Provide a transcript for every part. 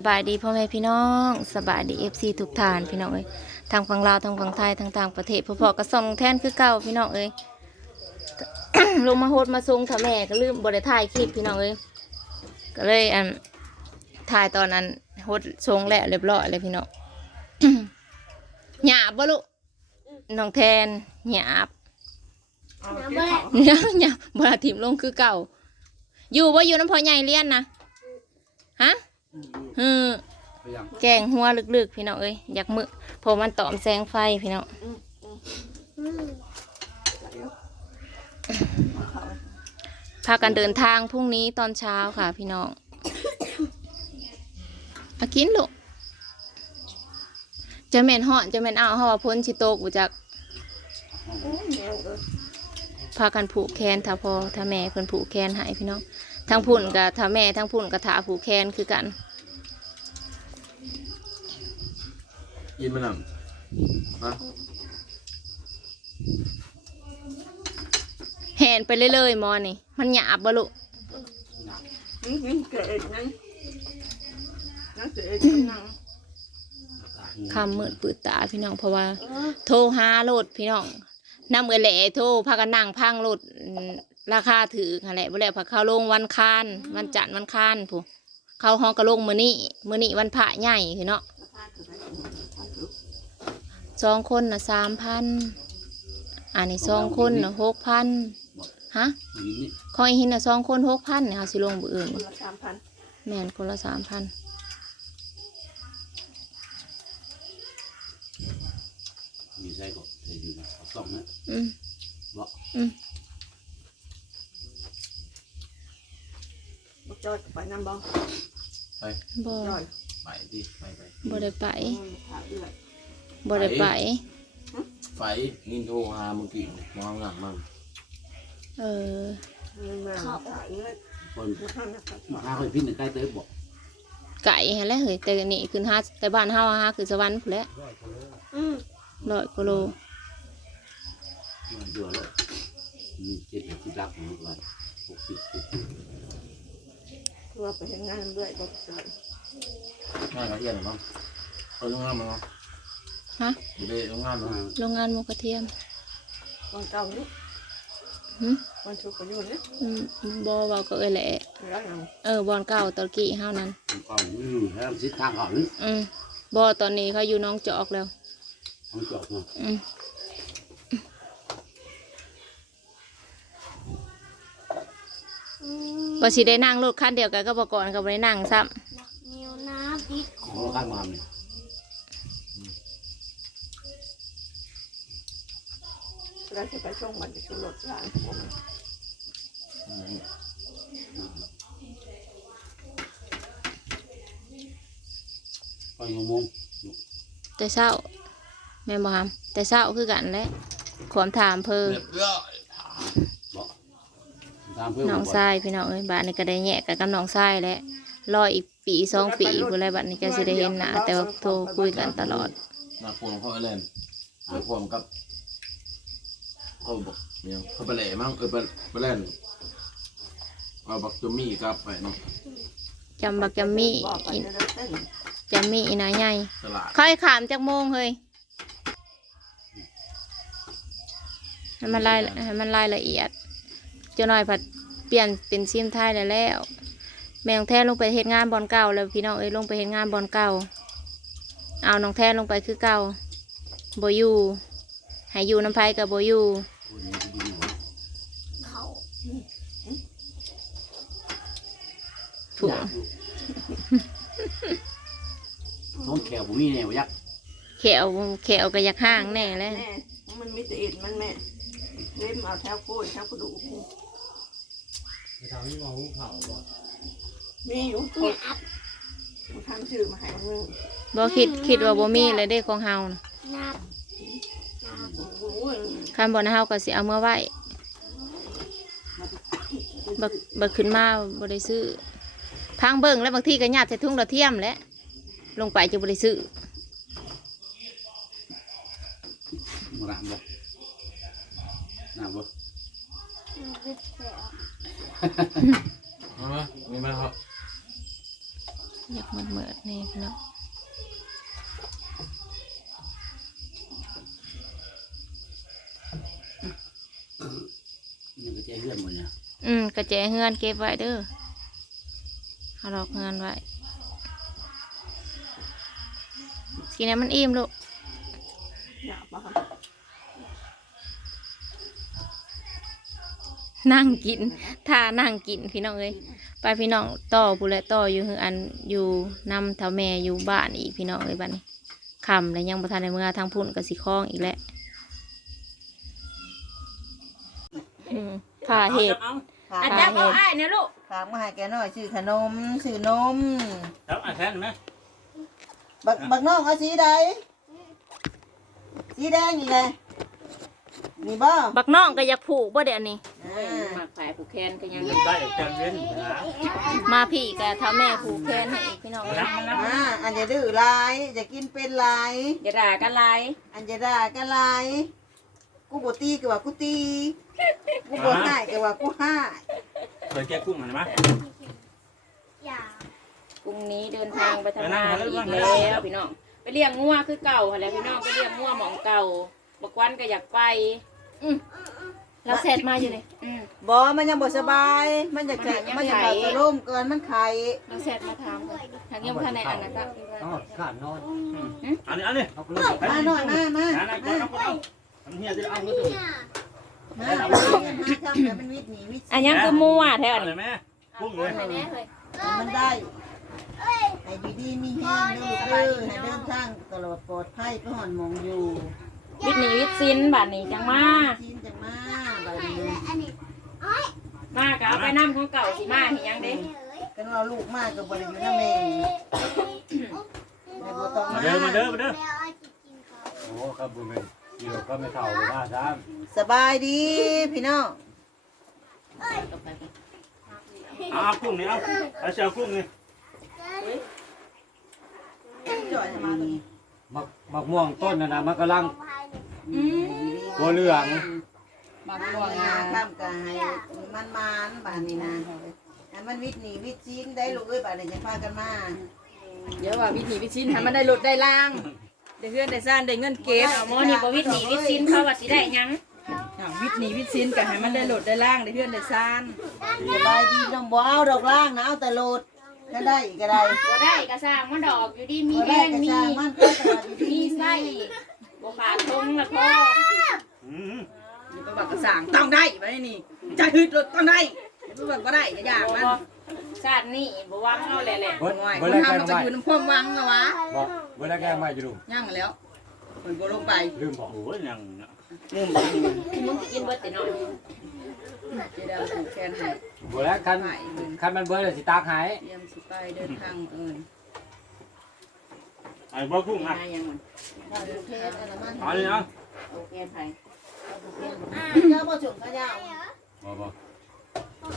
สบายดีพ่อแม่พี่น้องสบายดีเอฟซีทุกทานพี่น้องเอ้ยทางฝั่งลาวทางฝั่งไทยทางต่างประเทศพอๆกับส่งแทนคือเก่าพี่น้องเอ้ยลงมาโฮดมาซุงถ้าแม่ก็ลืมบริถ่ายคลิปพี่น้องเอ้ยก็เลยอันถ่ายตอนนั้นโฮดซงแหล้วเรียบร้อยเลยพี่น้องหยาบบ่ลูกน้องแทนหยาบน้ำบ่ได้เนี่ยเนี่ยบลาถิ่มลงคือเก่า อยู่ว่าอยู่น้ำพอใหญ่เลี้ยนนะฮะ ฮือไปยังแกงหัวลึกๆ พี่น้องเอ้ยอยากมือเพอมันตอมแสงไฟพี่น้องพากันเดินทางพรุ่งนี้ตอนเช้าค่ะ พี่น้องอากินลูกจะแม่นเหาะจะแม่นเอาเฮาว่าพ้นสิโตกบ่จักโอ้ยแมวเอ้ยพากันผูกแขนถ้าพอถ้าแม่เพิ่นผูกแขนให้พี่น้องทั้งพุ่นกับถ้าแม่ทั้งพุ่นกับถาผูกแขนคือกัน ยินมันนั่งฮะแหนไปเรื่อยๆหมอนี่ มันหยาบบ่ลูกนี่นี่เกิดนั่นนั่นเกิดนั่งคำมืดปืดตาพี่น้องเพราะว่าเออโทรหาโลดพี่น้องน้ำเอแหล่โทรพากันนั่งพังโลดอืมราคาถือหั่นแหละบ่แล้วพอเข้าลงวันคานวันจันทร์วันคานผู้เข้าห้องกระลงมื้อนี้มื้อนี้วันพระใหญ่คือเนาะ สองคนน่ะสามพันอันนี้สองคนน่ะหกพันฮะยินนี่คอยหินน่ะสองคนหกพันเนี่ยเขาสิลงบื้ออื่นคนละสามพันแม่นคนละสามพันมีใส่ก็ใส่อยู่นะเอาซ่อมนะอืมบ่อืมบ่จอยไปน้ำบ่ไปบ่จอยไปดิไปไปบ่ได้ไปอืมขาเอื้อย บ่ได้ไป ไฟนินโทรหาเมื่อกี้มองหลังมันเออ มันมาขาเอื้อยคนบ่ทันนะครับมาหาคนพิษในใกล้เต้บอกไก่ฮะแหล้วเฮ้ยแต่นี่ขึ้นห้าแต่บ้านเฮาฮาคือสวรรค์พุ่นแหล้วอืมร้อยกิโลมันเดือดเลยมีเจ็ดสิบลักของลูกหลานหกสิบเจ็ดสิบคือว่าไปเฮ็ดงานเรื่อยบ่จอยง่ายกว่าเที่ยงหรือมั้งเอาโรงงานมาเนาะ ฮะไม่ได้โรงงานเนาะโรงงานหมูกระเทียมวันเก่านี่หึวันชุกประโยชน์นี่อืมบ่เว้าก็เอ้ยแหละ แล้วยังเออบอนเก่าตะกี้เฮานั้นก็อืมแล้วทิศทางเขาหรืออืมบ่ตอนนี้เขาอยู่น้องจอกแล้วของจอดเนาะอืมอืมบ่สิได้นั่งรถคันเดียวกันก็บ่ก่อนก็บ่ได้นั่งซ้ำเหนียวน้ำดิดของเราข้างมาเนี่ย เราจะไปช่วงวันจะชุรถร้านผมก็ยังงงแต่เช้าแม่บ่ฮัมแต่เช้าคือกันแหละขอมถามเพิ่นเรียบร้อยบ่ตามเพื่อนน้องบ่ชายพี่น้องเอ้ยบ้านนี้ก็ได้แยกกันกับน้องชายแล้วรออีกปีสองปีพุ่นแหละบัดนี้ก็สิได้เห็นหน้าแต่ว่าโทรคุยกันตลอดมาพวงเขาเล่นมาพวงกับ เขาบอกเนี่ยเขาไปเล่มั้งเออไปไปเล่นเอาบักจมี่กลับไปเนาะจำบักจำมี่บอกไปอีจะได้เต้นจำมี่อีนาใหญ่ตลาดค่อยขามจากโมงเฮ้ยให้มันรายให้มันรายละเอียดเจ้าหน่อยผัดเปลี่ยนเป็นซิมไทยแล้วแล้ว แม่น้องแท้ลงไปเฮ็ดงานบอลเก่าแล้วพี่น้องเอ้ยลงไปเฮ็ดงานบอลเก่า เอาน้องแท้ลงไปคือเก่าโบอยู่ให้อยู่น้ำไผ่กับโบอยู่ คนนี้จะดีกว่า เขา ผูกน้องแขวผมมีแนวยักษ์เขวเขวก็อยากห้างแน่เลยแม่มันมีแต่เอ็ดมันแม่เล่มเอาแถวโค้ยแถวกระดูกมีอยู่คนมันทำชื่อมาให้มึงบ่คิดคิดว่าบ่มีเลยเด้ของเฮานะนับโอ้ยคันบ่นะเฮาก็สิเอาเมื่อไว้บักบักขึ้นมาบ่ได้ซื้อ พังเบิ่งแล้วบางทีก็ญาติใส่ถุงดาวเทียมแหล้วลงไปจะบ่ได้ซื้อมาหนามบ่หนามบ่มาไหมมีไหมครับอยากเหมือนเหมือนนี่พี่น้องนี่ก็จะเลื่อนหมดเนี่ยอืมกระแจเฮือนเก็บไว้เด้อ เอาดอกเฮือนไว้กินน้ำมันอิ่มลูกอยากปะคะนั่งกินถ้านั่งกินพี่น้องเอ้ยไปพี่น้องต่อผู้และต่ออยู่คืออันอยู่นำเท่าแม่อยู่บ้านอีกพี่น้องเอ้ยบ้านนี้คำแล้วยังประทานในเมืองทางพุ่นกับสีคล้องอีกแล้วอืมผ่าเห็ดเอาฝากอาจารย์เอาอ้ายเนี่ยลูก ฝากมาให้แกหน่อยซื้อขนมซื้อนมเอาเอาแทนไหมบักบักน้องเอาสีใดสีแดงนี่เลยนี่บ่บักน้องก็อยากผูกบ่เดี๋ยวนี้อ่ามาขายผูกแขนก็ยังเงินได้แทนเว้นนะมาพี่กับเท่าแม่ผูกแขนให้อีกพี่น้องเอ้ยน้ำมันน้ำอ่าอันจะดื้อหลายจะกินเป็นหลาย อย่าด่ากันไรอันจะด่ากันหลาย กูบ่ตีก็ว่ากูตี กูบ่ให้ก็ว่ากูให้ เคยแก้กุ้งมันไหมพรุ่งนี้เดินทางไปทำไปนั่งางนหาเรื่องอีกก่อนแล้วพี่น้องไปเลี้ยงงัวคือเก่าหั่นแหล้วพี่น้องไปเลี้ยงงัวหมองเก่าบักวันก็อยากไปอืมเราเสร็จมาอยู่เลยอืมบ่มันยังบ่สบาย มันจะแข็งมัมันนยัจะงไข่เข้าสะร่มก่อนมันไข่เราเสร็จมาทำเลยทางยังบ่ทันในอันนะครับอ๋อขาดนอนอันนี้อันนี้เอาไปเลยมาหน่อยมามานะนะก็เอาเอาอันนี้จะเอาก็ตัว มาเอาเงินหาจำแต่มันวิทย์หนีวิทย์อันยังคือมั่วแท้เอาอันเลนี้ยแม่กุ้งเลยให้แน่เลยมันได้ให้อยู่ดีมีแห้งเด้อเด้อให้เดินทางตลอดปลอดภัยก็หอนหมองอยู่วิทย์หนีวิทย์ซินบาดนี้จังมาทีมจังมาบัดนี้มาก็เอาไปน้ำของเก่าสิมาเห็นยังเด้กันเราลูกมากก็บ่ได้อยู่นำแม่แม่บ่ต้องมามาเด้อมาเด้อมาเด้อโอ้ครับบุญเป็น กิโลก็ไม่เท่าว่าซ้สบายดีพี่น้องเอาเอากุ้งนี่เอาเอาเชียวกุ้งนี่จ่อยมาตรงนี้ำมักมักม่วงต้นนะนะมันกำลังอืมตัวเหลืองมาตัวงาข้ามก็ให้มันมานๆบาดนี้นะให้มันวิทย์หนีวิทย์ซีนได้ลูกเอ้ยบาดนี้จะพากันมาเดี๋ยวว่าวิธีวิชินให้มันได้ลดได้ล่าง ได้เพื่อนได้ซ่านได้เงินเก็บเอาหมอนี่บ่วิทย์หนีวิทย์ซินเขาว่าสิได้หยังอะวิทย์หนีวิชินก็ให้มันได้ลดได้ล่างได้เพื่อนได้ซ่านสบายดีน้องบ่เอาดอกล่างนะเอาแต่โลดก็ได้ก็ได้บ่ได้ก็สร้างมันดอกอยู่ดีมีบ่แรได้งก็มีช่างมันก็ตลอดอยู่ดีมีไส้บ่ขาดทงละพ่ออืมอย่าไปบอกกระสางต้องได้ไปนี่จะฮึดลดต้องได้อย่าไปบอกก็ได้อย่าอยากมันบ่ชาตินี้บ่วางเอาแหละแหละเบิดโอ้ยคเบิดนแล้วทำแกมันงจะไม่อยู่น้ำพ่วงวังนะวะบอก เบิดแล้วแกงไม่จะดูย่างแล้วคนก็ลงไปลืมบอกโอ้ยยังลืมบอกมึงสิกินเบิดแต่น้อยจะได้ผูกแขนให้เบิดแล้วคันไปเงินคันมันเบิดเลยสิตากหายเตรียมสิไปเดินทางเอิญไอ้บ่กุ้งอะมายังมันเพชรอันนั้นมันเอาเลยเนาะโอเคไผเจ้าบ่ฉุงก็ยาวบอกบอก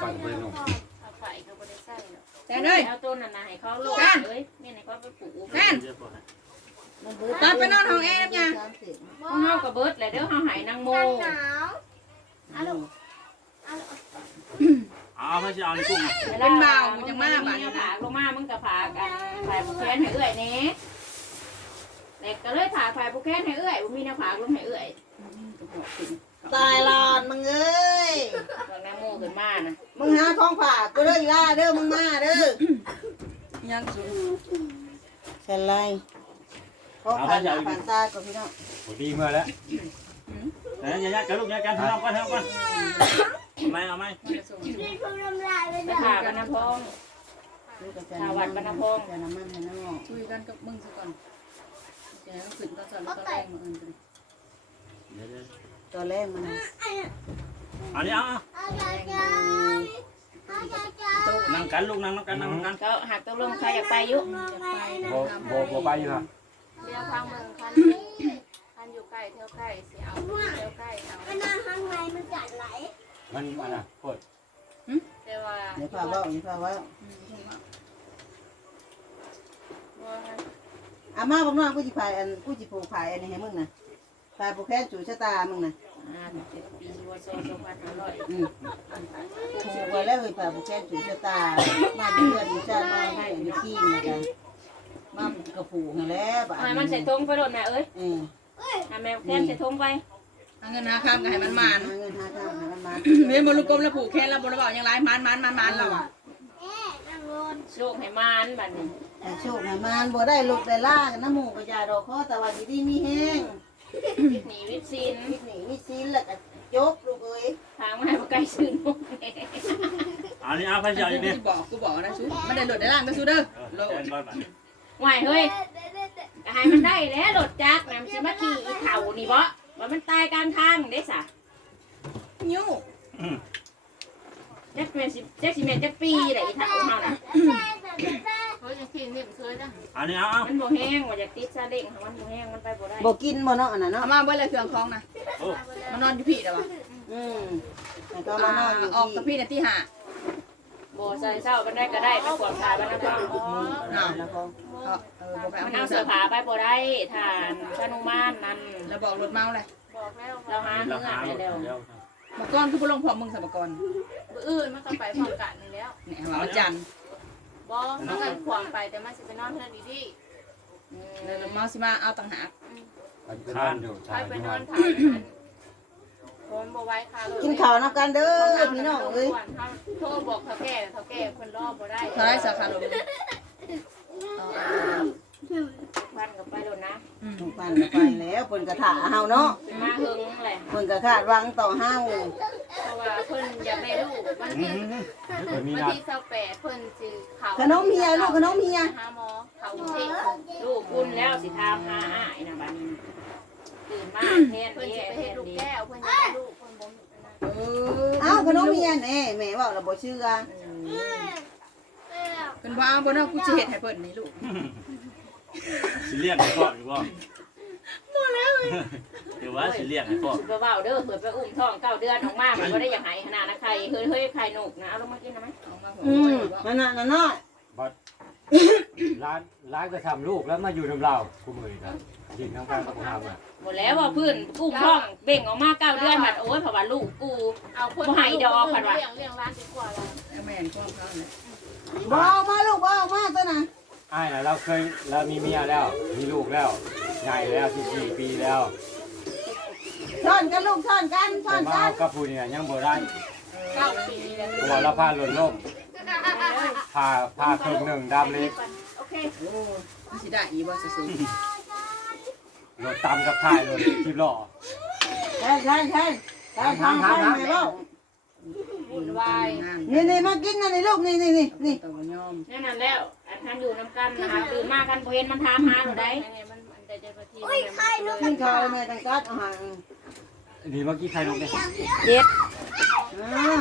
ฟังไปลงเอาไฟก็บ่ได้ใส่เนาะ แต่เลยเอาต้นนั่นน่ะให้เขาโลดเลยนี่ให้เขาไปปลูกแม่นตอนไปนอนห้องแอร์เนี่ยของเฮาก็เบิดแหละเด้อเฮาให้นางโมเอาให้สิเอาในกุ้งเป็นเบามึงยังมาบ้านเนี่นี้ยผากลงมามึงก็ผากันผาผู้แค้นให้เอื้อยแหน่แต่ก็เลยผาผาผู้แค้นให้เอื้อยบ่มีแนวผากลงให้เอื้อย ตายหลอนมึงเอ้ยบางนางโมขึ้นมานะมึงหาของฝากกูเด้ออีล่าเด้อมึงมาเด้อยังสูงเสร็จเลยขอผ่านหน้าผ่านตาก่อนพี่น้องพอดีเมื่อแล้วแต่อย่ายัดกันลูกยัดกันทำเอาก่อนทำเอาก่อนเอาไหมเอาไหมไปผาบรรณพงษ์ดูกันชาววัดบรรณพงษ์จะน้ำมันให้น้องช่วยกันกับมึงซะก่อนแกก็ขึ้นก็สั่นก็แรงมาเอิญกัน ตัวแรกมันอันนี้เอานั่งกันลูกนั่งกันนั่งกันก็หักตกลงใครอยากไปอยุจะไปโบโบโบไปอยู่ฮะเดี๋ยวทางเมืองคันคันอยู่ใกล้เที่ยวใกล้สิเอาเที่ยวใกล้เอามันอันน่ะโคตรแต่ว่าเดี๋ยวพาเว่าเดี๋ยวพาเว่าอามาบอกน้องกูจิพายอันกูจิผูกพายอันนี้ให้มึงนะ พายผูกแขนจูชะตามึงนะอ่าเป็นปีวัโซสองพันห้าร้อยอืมถูกไว้แล้วเฮ้ยผ่าผู้แค่ถูกชะตา มาเดือนชาติมาให้มีขี้นะกันมากระผูกให้แล้วบาดทำไมมันใส่ทงไปโดนแม่เอ้ยเออทำไมแค่ใส่ทงไปเอาเงินหาข้ามก็ให้มันมานหาเงินหาทางหามันมาเรียนบนลูกกลมแล้วผูกแขนแล้วบนระเบายังไรมันมันมันมันเราอะโชคให้มานบัดนี้แต่โชคให้มันบ่ได้ลูกได้ล่ากันน้ำหมูกระยาดอกคอแต่ว่าดีๆมีแห้ง วิทย์หนีวิทย์สินนิดหนีมีซีนแล้วก็จบลูกเอ้ยทางมาให้มาไกลซื้อนุ่มอันนี้เอาไปเสียอยู่นี่กูบอกกูบอกนะชูมันได้หลุดได้ล่างก็ชูเด้อเออแทนก่อนบัดไหวเฮ้ยก็ให้มันได้แล้วรถจักรนะมันสิมาขี่อีเข่านี่บ่ว่ามันตายกลางทางได้สะยิ้วจักแม่นสิจักสิแม่นจักปีได้อีเข่าเฮาน่ะ อันนี้เอาเอามันบ่แห้งว่าอยากติดซาเล้งค่ะมันบ่แห้งมันไปบ่ได้บ่กินบ่เนาะอันนั้นเอาเนาะมาเบิ้ลเลยเครื่องคล้องนะโอ้มันนอนอยู่พี่เด้อวะอืมแต่ก็มานอนอยู่ออกกับที่พี่นาทีห้าบ่ใส่เช้ามันได้ก็ได้ไปกวาดขายมันนะพ่อน่ะแล้วก็เออบอกไปมันเอาเอาเสื้อผ้าไปบ่ได้ทานชานุมานนั่นแล้วบอกรถเมาเลยเราหาราเนื้อคาให้แล้วเดี๋ยวบอกก้อนคือพลงพร้อมมึงสมกรอื่นมันก็ไปพร้อมกันนี่แล้วเนี่ยเอาจันทร์ บอมันก็ขวางไปแต่มันสิไปนอนเทือนดีดีแล้วเมาสิมาเอาต่างหากมันเป็นบ้านอยู่ใครชายไปที่นอมันนถ่ายมันคนบ่ไว้ค่ะกินข้าวนํกันเด้อพี่น้องเอ้ยโทรบอกเขาแก่เขาแก่คนรอบบ่ได้เท่าไรสาขาลงพันกับไปโด นนะทุกปันก็ไปแล้วเพิ่นก็ถ่าเฮาเนาะมาหึงแหละเพิ่นก็คาดหวังต่อเฮาเพราะว่าเพิ่นอยากได้ลูกวันอืที่มเดี๋ยวมีวันนัดที่28เพิ่นสิเขาขนมเฮียลูกขนมเฮียหาหมอเขาเช็คลูกคุณแล้วสิทามหาอ้ายนะบัดนี้ตื่นมาแทนเพิ่นเด้สิไปแทเฮ็ดนลูกดีแก้วเพิ่นอยากได้ลูกเพิ่นบ่มีอันนั้นเออเอ้าขนมเฮียแน่แม่เว้าแล้วบ่เชื่อเป็นว่าบนเอากูจะเห็ดให้เพิ่นนี่ลูก สิเรียกให้พ่ออยู่บ่บ่แล้วเดี๋ยวว่าสิเรียกให้พ่อสุดเบาๆเด้อเผื่อไปอุ้มท้องเก้าเดือนออกมามันก็ได้อย่างไหขนาดนะใครเฮ้ยเฮ้ยใครหนุกนะเอาลงมากินนะไหมเอามาผมอืมว่านั่นน่ะนั่นน้อยบัดร้านร้านก็ทำลูกแล้วมาอยู่น้ำเราคู่มือนี่นะดินน้ำกันกับทำอะหมดแล้วว่าพื้นอุ้มท้องเบ่งออกมาเก้าเดือนบัดโอ้ยเพราะว่าลูกกูเอาคนบ่ให้ดอกผัดว่ะเลี้ยงเลี้ยงร้านดีกว่าเราเอาแม่นกล้องเขาเนี่ยบ่เอามาลูกบ่เอามาตัวน่ะอ้ายนะเราเคยเรามีเมียแล้ว มีลูกแล้วใหญ่แล้ว14ปีแล้วซ่อนกันลูกซ่อนกันซ่อแต่นมากันเอากับผู้เนี่ยยังบ่ได้เก้าปีแล้วเพราะว่าเราพาหล่นล่มพาพาครึ่งหนึ่งดำเล็กโอเคโอ้มันสิได้อีบ่สูงหล่นตำกับท้ายหล่นที่ล้อใช่ใช่ใช่ใช่ทางทางแม่เว้าวุ่นวายงานนี่นี่มากินนะนี่ลูกนี่นี่นี่นี่ตัวยอมนั่นนั่นแล้วอัน ท่านอยู่น้ำกันนะคะตื่นมากันพอเห็นมันทามหาหนูได้ยังไงมันมันได้เจ้าหน้าที่กินข้าวแม่ตั้งกัดอาหารดีเมื่อกี้ใครลงเนี่ยเด็ดอ้าว